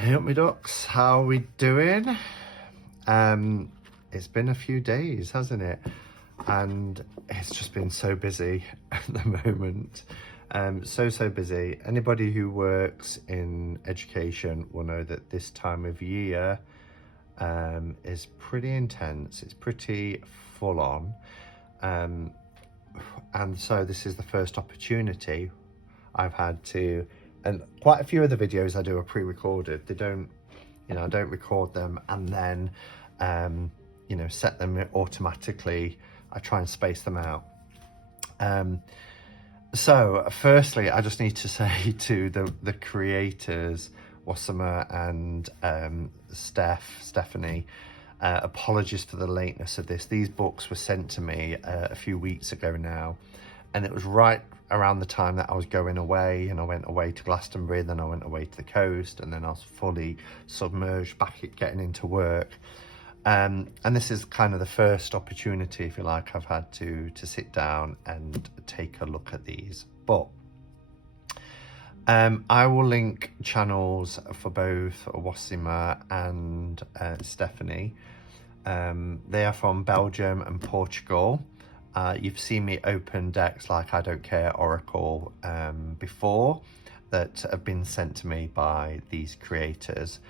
Hey up, me ducks, how are we doing? It's been a few days, hasn't it? And it's just been so busy at the moment. So busy. Anybody who works in education will know that this time of year is pretty intense. It's pretty full on. And so this is the first opportunity I've had to, and quite a few of the videos I do are pre-recorded. They don't, I don't record them and then, set them automatically. I try and space them out. So firstly, I just need to say to the creators, Wassima and Stephanie, apologies for the lateness of this. These books were sent to me a few weeks ago now, and it was right around the time that I was going away, and I went away to Glastonbury, then I went away to the coast, and then I was fully submerged back at getting into work. And this is kind of the first opportunity, if you like, I've had to sit down and take a look at these. But I will link channels for both Wassima and Stephanie. They are from Belgium and Portugal. You've seen me open decks like I Don't Care Oracle before that have been sent to me by these creators.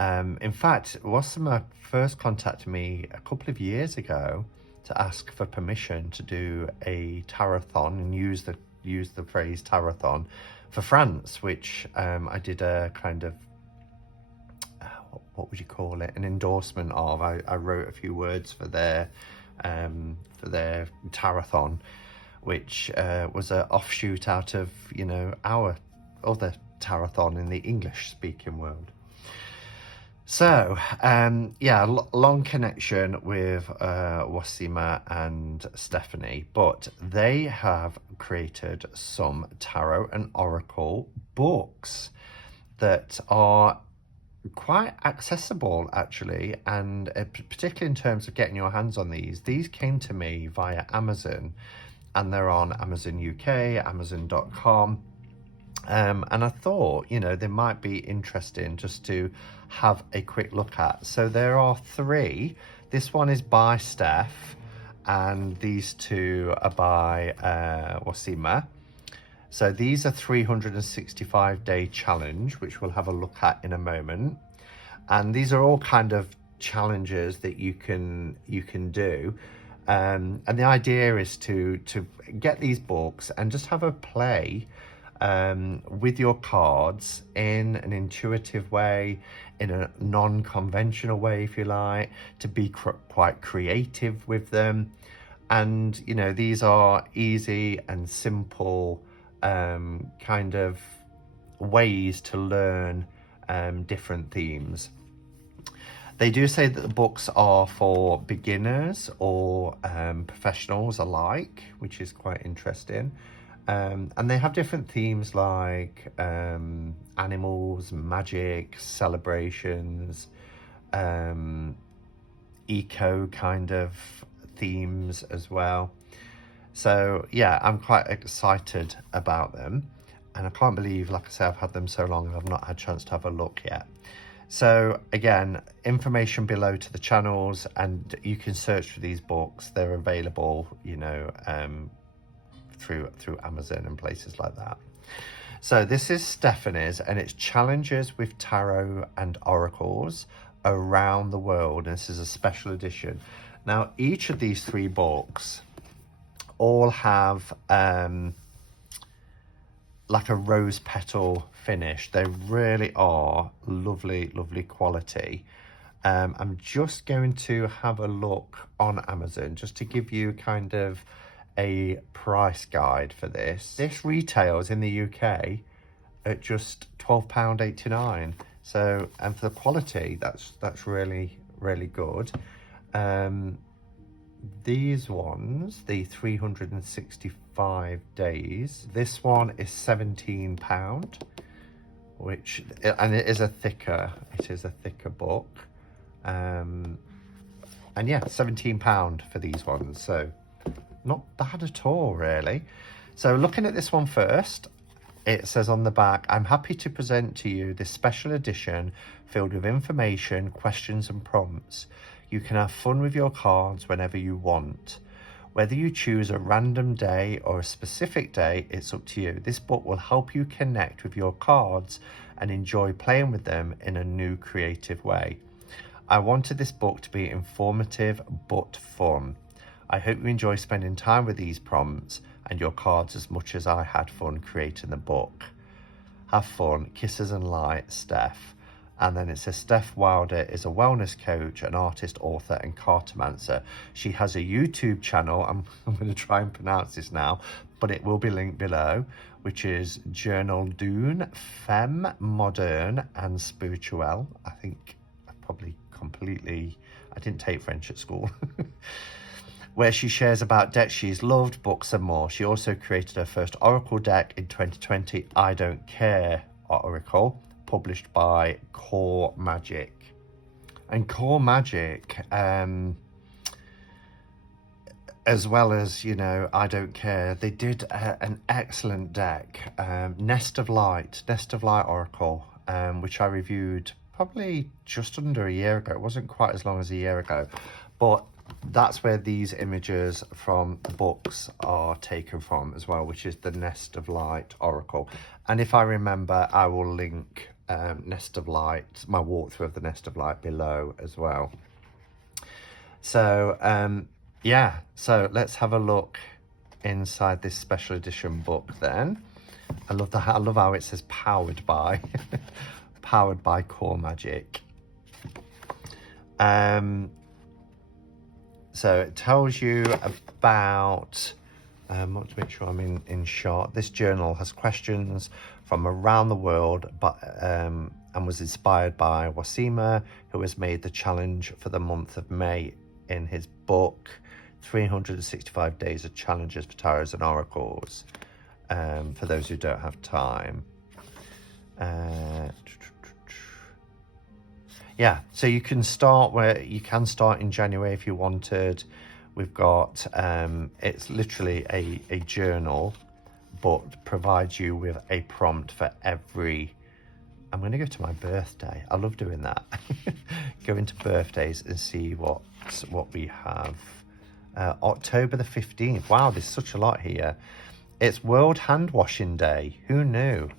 In fact, Wassima first contacted me a couple of years ago to ask for permission to do a tarot-thon and use the phrase tarot-thon for France, which I did a kind of, what would you call it, an endorsement of. I wrote a few words for their tarot-thon, which was an offshoot out of our other tarot-thon in the English speaking world. So long connection with Wassima and Stephanie, but they have created some tarot and oracle books that are quite accessible actually, and particularly in terms of getting your hands on these came to me via Amazon, and they're on Amazon UK, Amazon.com. And I thought, they might be interesting just to have a quick look at. So there are three. This one is by Steph, and these two are by Wassima. So these are 365-day challenge, which we'll have a look at in a moment. And these are all kind of challenges that you can do. And the idea is to get these books and just have a play with your cards in an intuitive way, in a non-conventional way, if you like, to be quite creative with them. And, these are easy and simple kind of ways to learn different themes. They do say that the books are for beginners or professionals alike, which is quite interesting. And they have different themes like animals, magic, celebrations, eco kind of themes as well. So yeah, I'm quite excited about them, and I can't believe, like I say, I've had them so long I've not had a chance to have a look yet. So again, information below to the channels, and you can search for these books. They're available, through Amazon and places like that. So this is Stephanie's, and it's challenges with tarot and oracles around the world, and this is a special edition. Now each of these three books all have like a rose petal finish. They really are lovely quality. I'm just going to have a look on Amazon just to give you kind of a price guide for this. This retails in the UK at just £12.89. So, and for the quality, that's really good. These ones, the 365 days, this one is £17, which, and it is a thicker book. And yeah, £17 for these ones. So not bad at all, really. So looking at this one first, it says on the back, I'm happy to present to you this special edition filled with information, questions and prompts. You can have fun with your cards whenever you want. Whether you choose a random day or a specific day, it's up to you. This book will help you connect with your cards and enjoy playing with them in a new creative way. I wanted this book to be informative but fun. I hope you enjoy spending time with these prompts and your cards as much as I had fun creating the book. Have fun. Kisses and light, Steph. And then it says Steph Wilder is a wellness coach, an artist, author and cartomancer. She has a YouTube channel, I'm going to try and pronounce this now, but it will be linked below, which is Journal Dune, Femme, Moderne and Spirituelle. I think I probably I didn't take French at school. Where she shares about decks she's loved, books and more. She also created her first Oracle deck in 2020, I Don't Care Oracle, published by CoreMagik. And CoreMagik, as well as, you know, I Don't Care, they did an excellent deck, Nest of Light Oracle, which I reviewed probably just under a year ago. It wasn't quite as long as a year ago, but that's where these images from the books are taken from as well, which is the Nest of Light Oracle. And if I remember, I will link Nest of Light, my walkthrough of the Nest of Light below as well. So yeah, so let's have a look inside this special edition book then. I love how it says powered by powered by CoreMagik. So it tells you about, I want to make sure I'm in shot. This journal has questions from around the world, and was inspired by Wasima, who has made the challenge for the month of May in his book, 365 Days of Challenges for Tarots and Oracles, for those who don't have time. Yeah, so you can start in January if you wanted. We've got, it's literally a journal, but provides you with a prompt for every, I'm going to go to my birthday. I love doing that. Go into birthdays and see what we have. October the 15th. Wow, there's such a lot here. It's World Hand Washing Day. Who knew?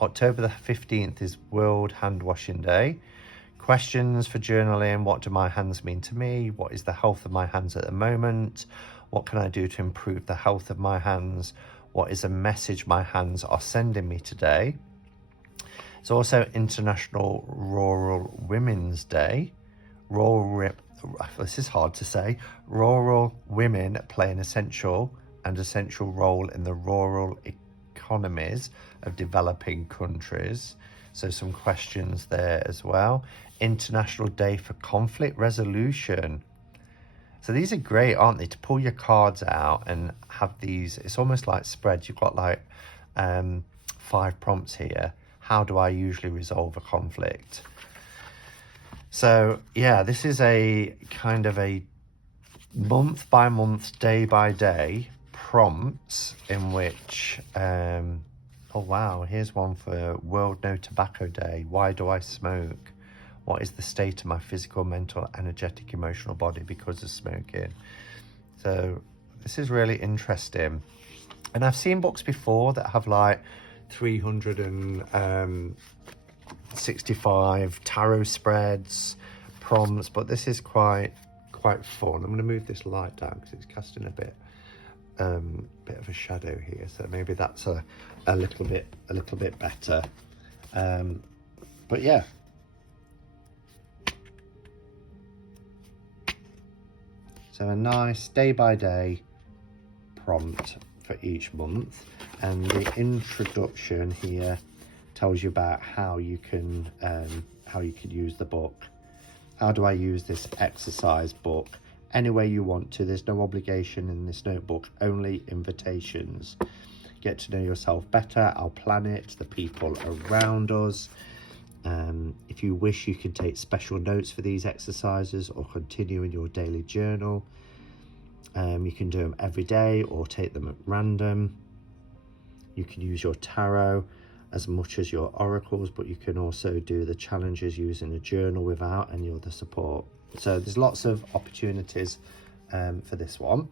October the 15th is World Hand Washing Day. Questions for journaling. What do my hands mean to me? What is the health of my hands at the moment? What can I do to improve the health of my hands? What is a message my hands are sending me today? It's also International Rural Women's Day. This is hard to say. Rural women play an essential role in the rural economies of developing countries. So some questions there as well. International Day for Conflict Resolution. So these are great, aren't they? To pull your cards out and have these, it's almost like spreads. You've got like 5 prompts here. How do I usually resolve a conflict? So yeah, this is a kind of a month by month, day by day prompts in which, oh wow, here's one for World No Tobacco Day. Why do I smoke? What is the state of my physical, mental, energetic, emotional body because of smoking? So this is really interesting. And I've seen books before that have like 365 tarot spreads, prompts, but this is quite fun. I'm going to move this light down because it's casting a bit of a shadow here, so maybe that's a little bit better. But yeah, so a nice day by day prompt for each month, and the introduction here tells you about how you can use the book. How do I use this exercise book? Any way you want to. There's no obligation in this notebook, only invitations. Get to know yourself better, our planet, the people around us. If you wish, you can take special notes for these exercises or continue in your daily journal. You can do them every day or take them at random. You can use your tarot as much as your oracles, but you can also do the challenges using a journal without any other support. So there's lots of opportunities for this one.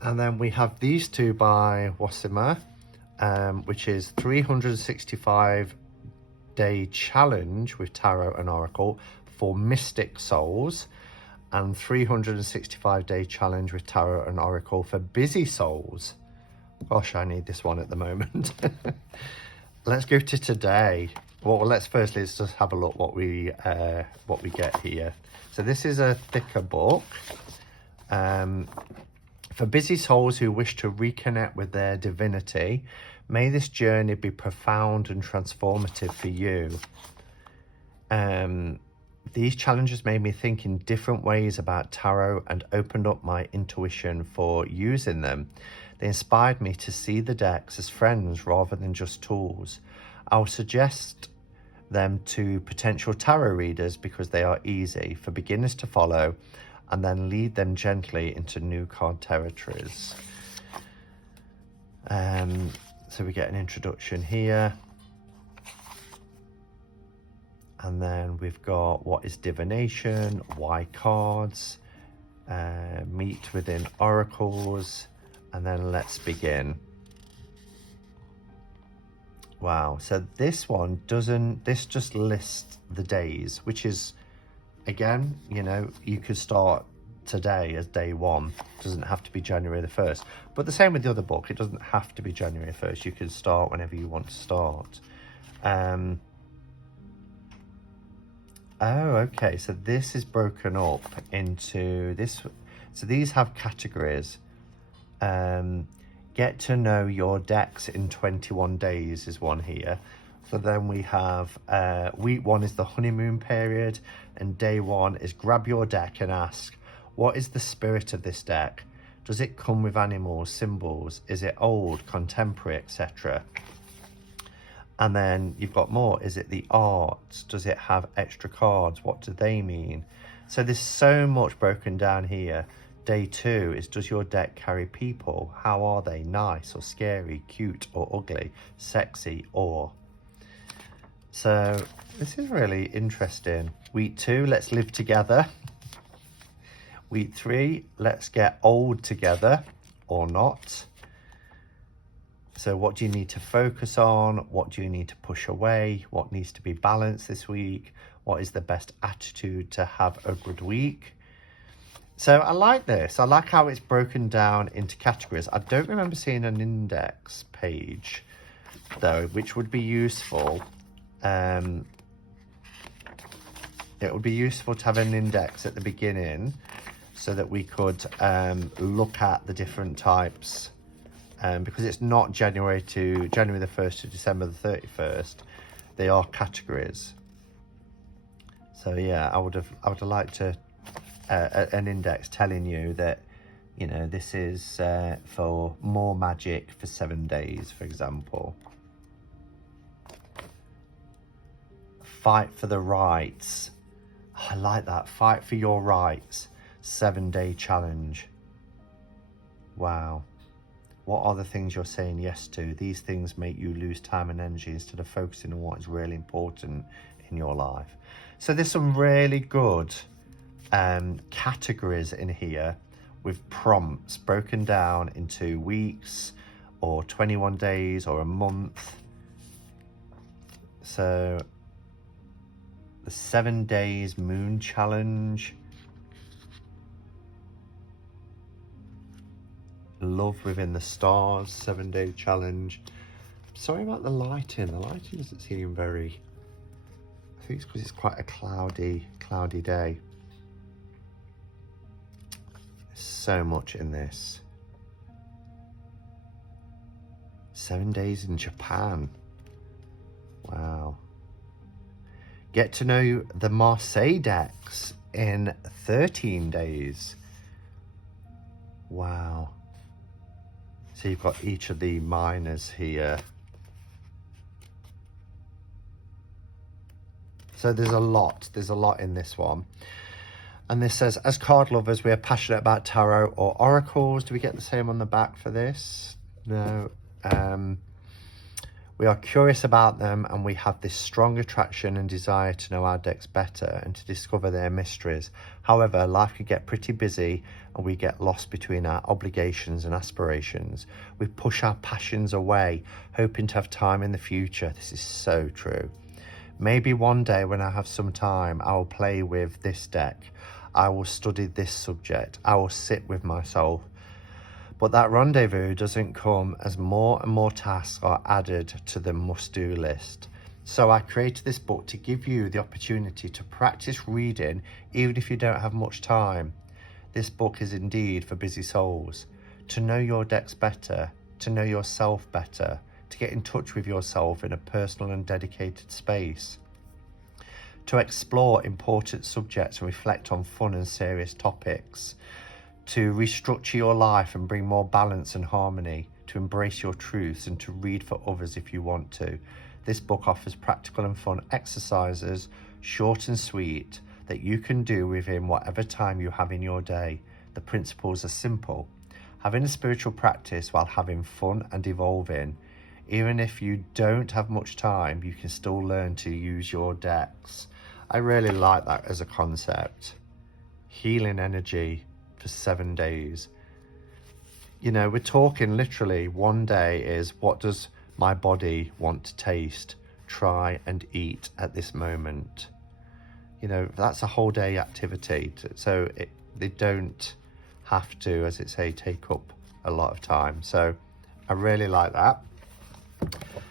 And then we have these two by Wasima, which is 365-day challenge with tarot and oracle for mystic souls, and 365-day challenge with tarot and oracle for busy souls. Gosh, I need this one at the moment. Let's go to today. Well, let's just have a look what we get here. So this is a thicker book. For busy souls who wish to reconnect with their divinity, may this journey be profound and transformative for you. These challenges made me think in different ways about tarot and opened up my intuition for using them. They inspired me to see the decks as friends rather than just tools. I'll suggest them to potential tarot readers because they are easy for beginners to follow, and then lead them gently into new card territories. So we get an introduction here. And then we've got what is divination, why cards, meet within oracles, and then let's begin. Wow, so this one this just lists the days, which is, again, you know, you could start today as day one. It doesn't have to be January the 1st. But the same with the other book, it doesn't have to be January 1st. You can start whenever you want to start. Oh, okay, so this is broken up into this. So these have categories. Get to know your decks in 21 days is one here. So then we have week 1 is the honeymoon period, and day 1 is grab your deck and ask, what is the spirit of this deck? Does it come with animals, symbols? Is it old, contemporary, etc.? And then you've got more. Is it the arts? Does it have extra cards? What do they mean? So there's so much broken down here. Day 2 is, does your deck carry people? How are they? Nice or scary, cute or ugly, sexy or... So this is really interesting. Week 2, let's live together. Week 3, let's get old together or not. So what do you need to focus on? What do you need to push away? What needs to be balanced this week? What is the best attitude to have a good week? So I like this. I like how it's broken down into categories. I don't remember seeing an index page, though, which would be useful. It would be useful to have an index at the beginning so that we could look at the different types. Because it's not January the 1st to December the 31st, they are categories. So yeah, I would have liked to an index telling you that, you know, this is for more magic for 7 days, for example. Fight for the rights. I like that. Fight for your rights. 7-day challenge. Wow. What are the things you're saying yes to? These things make you lose time and energy instead of focusing on what is really important in your life. So there's some really good categories in here with prompts broken down into weeks or 21 days or a month. So the 7 days moon challenge. Love within the stars, 7-day challenge. Sorry about the lighting. The lighting doesn't seem very... I think it's because it's quite a cloudy day. There's so much in this. 7 days in Japan. Wow. Get to know the Marseille decks in 13 days. Wow. So you've got each of the minors here. So there's a lot in this one. And this says, as card lovers, we are passionate about tarot or oracles. Do we get the same on the back for this? No. We are curious about them, and we have this strong attraction and desire to know our decks better and to discover their mysteries. However, life can get pretty busy and we get lost between our obligations and aspirations. We push our passions away, hoping to have time in the future. This is so true. Maybe one day when I have some time, I will play with this deck. I will study this subject. I will sit with myself. But that rendezvous doesn't come as more and more tasks are added to the must-do list. So I created this book to give you the opportunity to practice reading even if you don't have much time. This book is indeed for busy souls. To know your decks better, to know yourself better, to get in touch with yourself in a personal and dedicated space. To explore important subjects and reflect on fun and serious topics. To restructure your life and bring more balance and harmony, to embrace your truths and to read for others if you want to. This book offers practical and fun exercises, short and sweet, that you can do within whatever time you have in your day. The principles are simple. Having a spiritual practice while having fun and evolving. Even if you don't have much time, you can still learn to use your decks. I really like that as a concept. Healing energy for 7 days. You know, we're talking literally one day is what does my body want to taste, try and eat at this moment. You know, that's a whole day activity. So they don't have to, as it say, take up a lot of time. So I really like that.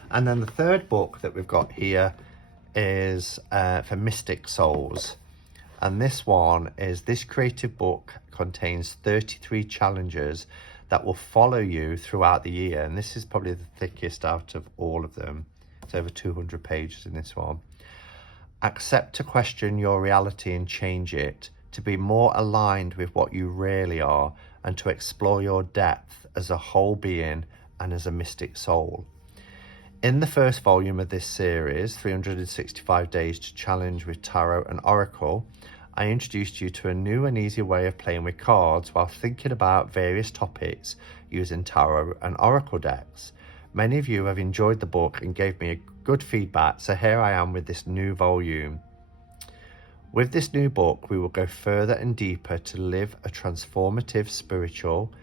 And then the third book that we've got here is for Mystic Souls. And this one is, this creative book contains 33 challenges that will follow you throughout the year. And this is probably the thickest out of all of them. It's over 200 pages in this one. Accept to question your reality and change it, to be more aligned with what you really are, and to explore your depth as a whole being and as a mystic soul. In the first volume of this series, 365 Days to Challenge with Tarot and Oracle, I introduced you to a new and easy way of playing with cards while thinking about various topics using Tarot and Oracle decks. Many of you have enjoyed the book and gave me a good feedback, so here I am with this new volume. With this new book, we will go further and deeper to live a transformative spiritual,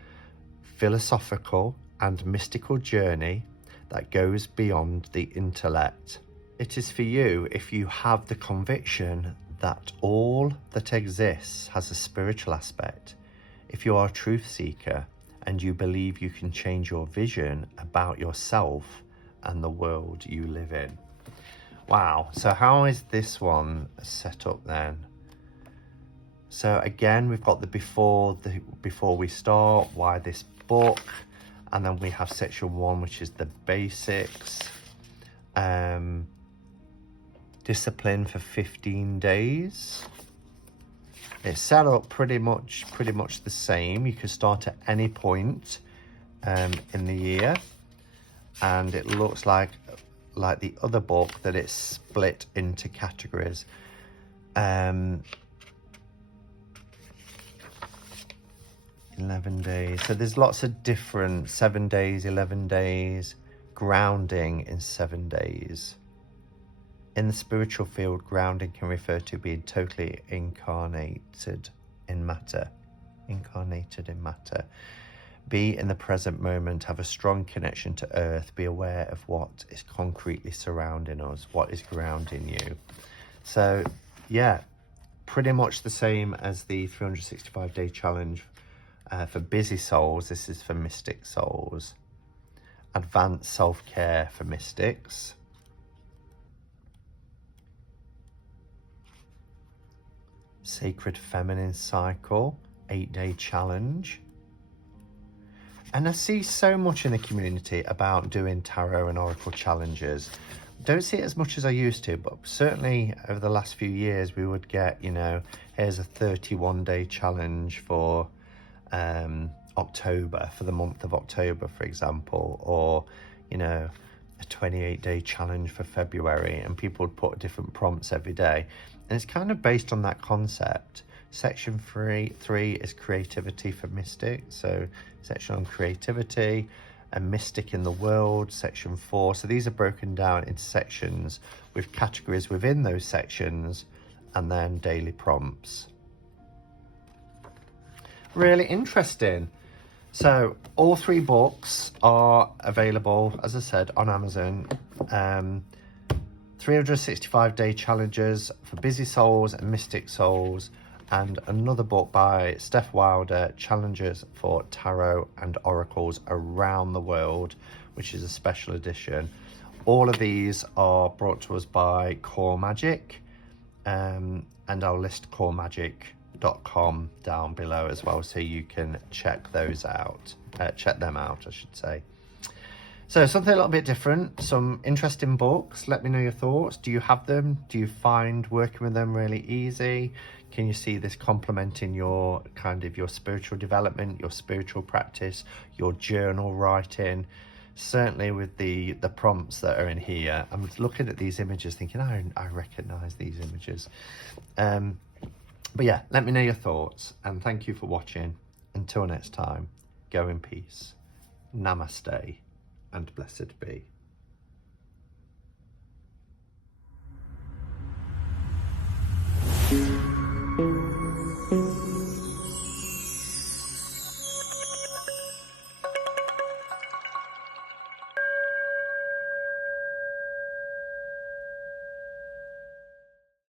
philosophical and mystical journey that goes beyond the intellect. It is for you if you have the conviction that all that exists has a spiritual aspect, if you are a truth seeker and you believe you can change your vision about yourself and the world you live in. Wow, so how is this one set up then? So again, we've got the before we start, why this book, and then we have section 1, which is the basics. Discipline for 15 days. It's set up pretty much the same. You can start at any point in the year, and it looks like the other book that it's split into categories. 11 days. So there's lots of different 7 days, 11 days, grounding in 7 days. In the spiritual field, grounding can refer to being totally incarnated in matter. Be in the present moment, have a strong connection to earth, be aware of what is concretely surrounding us, what is grounding you. So yeah, pretty much the same as the 365-day challenge for busy souls. This is for mystic souls. Advanced self-care for mystics. Sacred Feminine Cycle, 8-day challenge. And I see so much in the community about doing tarot and oracle challenges. Don't see it as much as I used to, but certainly over the last few years we would get, you know, here's a 31-day challenge for October, for the month of October, for example, or, you know, a 28-day challenge for February, and people would put different prompts every day. And it's kind of based on that concept. Section 3 is creativity for mystics. So section on creativity, A Mystic in the World, section 4. So these are broken down into sections with categories within those sections, and then daily prompts. Really interesting. So all 3 books are available, as I said, on Amazon. 365-day challenges for busy souls and mystic souls, and another book by Steph Wilder, Challenges for Tarot and Oracles Around the World, which is a special edition. All of these are brought to us by CoreMagik, and I'll list CoreMagik.com down below as well, so you can check those out. Check them out, I should say. So something a little bit different, some interesting books. Let me know your thoughts. Do you have them? Do you find working with them really easy? Can you see this complementing your your spiritual development, your spiritual practice, your journal writing? Certainly with the prompts that are in here, I'm looking at these images thinking, I recognize these images. But yeah, let me know your thoughts, and thank you for watching. Until next time, go in peace. Namaste and blessed be.